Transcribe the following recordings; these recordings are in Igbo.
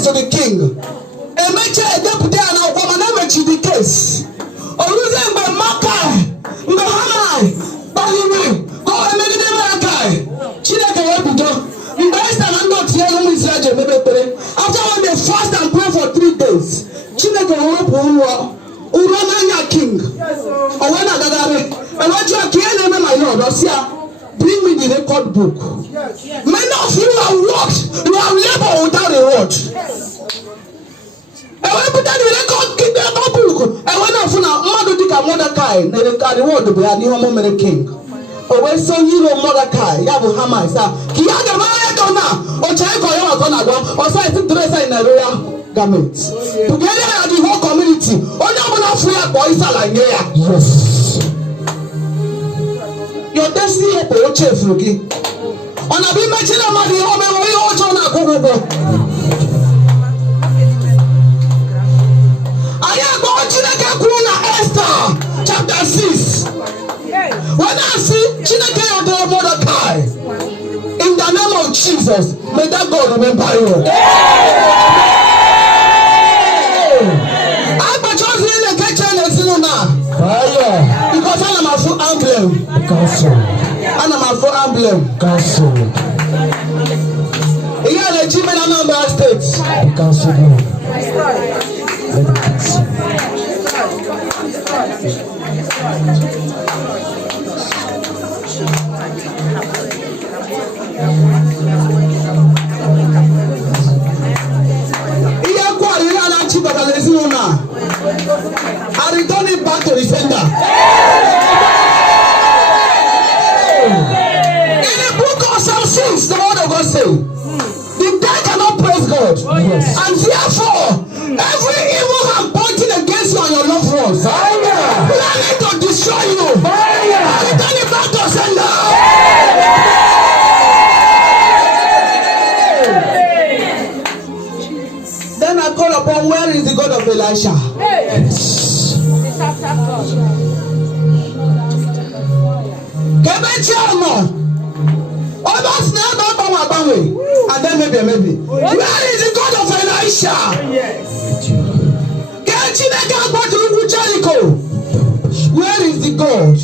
To the king. A major deputy and a woman to the case. Or losing by Makai, Mahamai, Balimi, or a Medicakai. Chilaka Yabudo, Mbasta and not yellow Israel, maybe. After when they fast and pray for 3 days, Chilaka Uramanya king. Or when I got it, and what you are killing, my lord, Osia. Bring me the record book. Many of you have worked, you have labored without a word. And when you put the record, keep the record book. And when I found out, Mother Mordecai, the word to be a new woman king. Or when so you know Mordecai, Yabu Hama, Kiaga Maradona, or Chaiko Yamakonago, or Scientific Dresser in a royal garment. Together at the whole community, or not free at boys are like there. Yes. Your destiny help your chef rugi. On a be mentioned about the home and we all turn a Google. I am going to the Esther chapter 6. When I see Chineke of the Mordecai, in the name of Jesus, may that God remember you. I but just in the kitchen is now. Because I am a full emblem. I am a full emblem. Here are the Jimena number states. I return it back to the sender. In the book of Psalm 6, the word of God says, the dead cannot praise God. And therefore, every evil hand pointing against you and your loved ones, planning to destroy you, return it back to sender. Then I call upon, where is the God of Elisha? And then maybe. Where is the God of Elisha? Where is the God?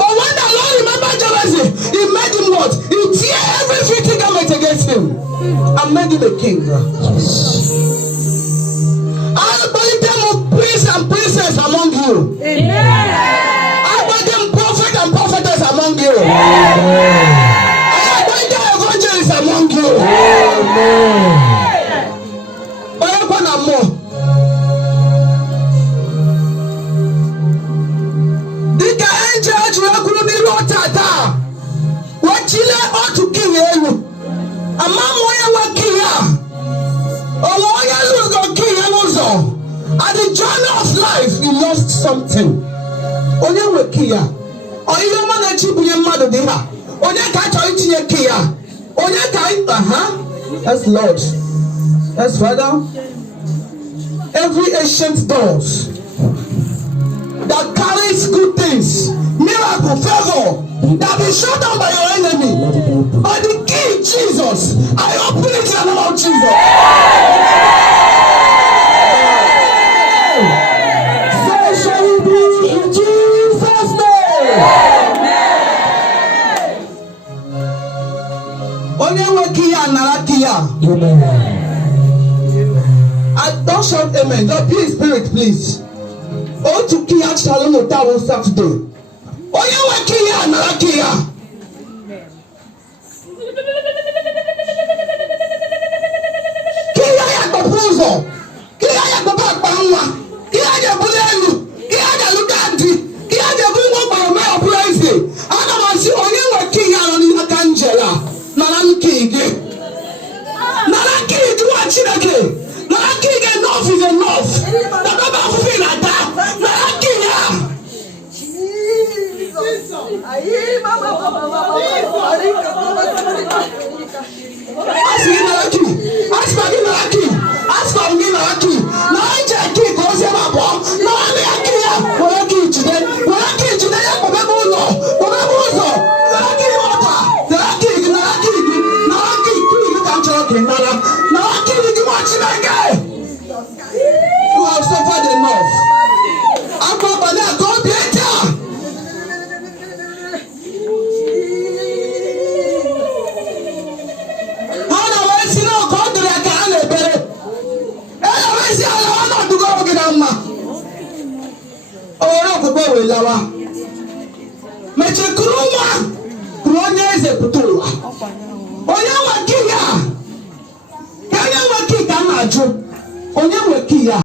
But when the Lord remembered Jabez, he made him what? He tear every fitting garment against him and made him a king. I believe them of priests and princesses among you. I believe them prophet and prophetess among you. I believe them evangelists among you. But I want more. At the journey of life, you lost something. Onye wekia, oyo mana chibuye madu diha. Onye kacho ichiye kia. Onye kai, That's Lord. That's Father. Every ancient doors that carries good things, miracle, favor, that be shut down by your enemy. By the key, Jesus. I open it in the name of Jesus. So shall it be in Jesus' name. Onyewekia narakia. Don't shout amen. Don't be in spirit, please. Oh, to Kia Shalom Otawo Saturday. Onyewekia narakia. Kia ya proposal. Kia ya baba. Kia ya bulelu. Kia ya lugandi. Kia ya bungo by my operation. Anamasi onyewekia na Angela. Naranki. Naranki. Chineke na aka ige enough is enough. Na baba afufi na da na aka ya. Ask me na aka. Ask me na aka. Ask me na aka. Na anje aka ko se ma bo. Na me aka ya. Wo aka jide. Wo aka jide ya ko be mo lo. Ko be mo so. Na aka ya wata. Na aka ige na aka ige. Na aka ige you can talk in na. Na aka ige mo Chineke. You have suffered enough. Akwa bana go better. Hana wesi no ko dure ka ana ebere. Ela wesi ala ona dugo oge na mma. Oro okpukpe we lawa. Meche kuruma. Kuronye eze putuwa. Onye nwe ki ya. Onye nwe ki ka na aju. Onye nwe ki ya.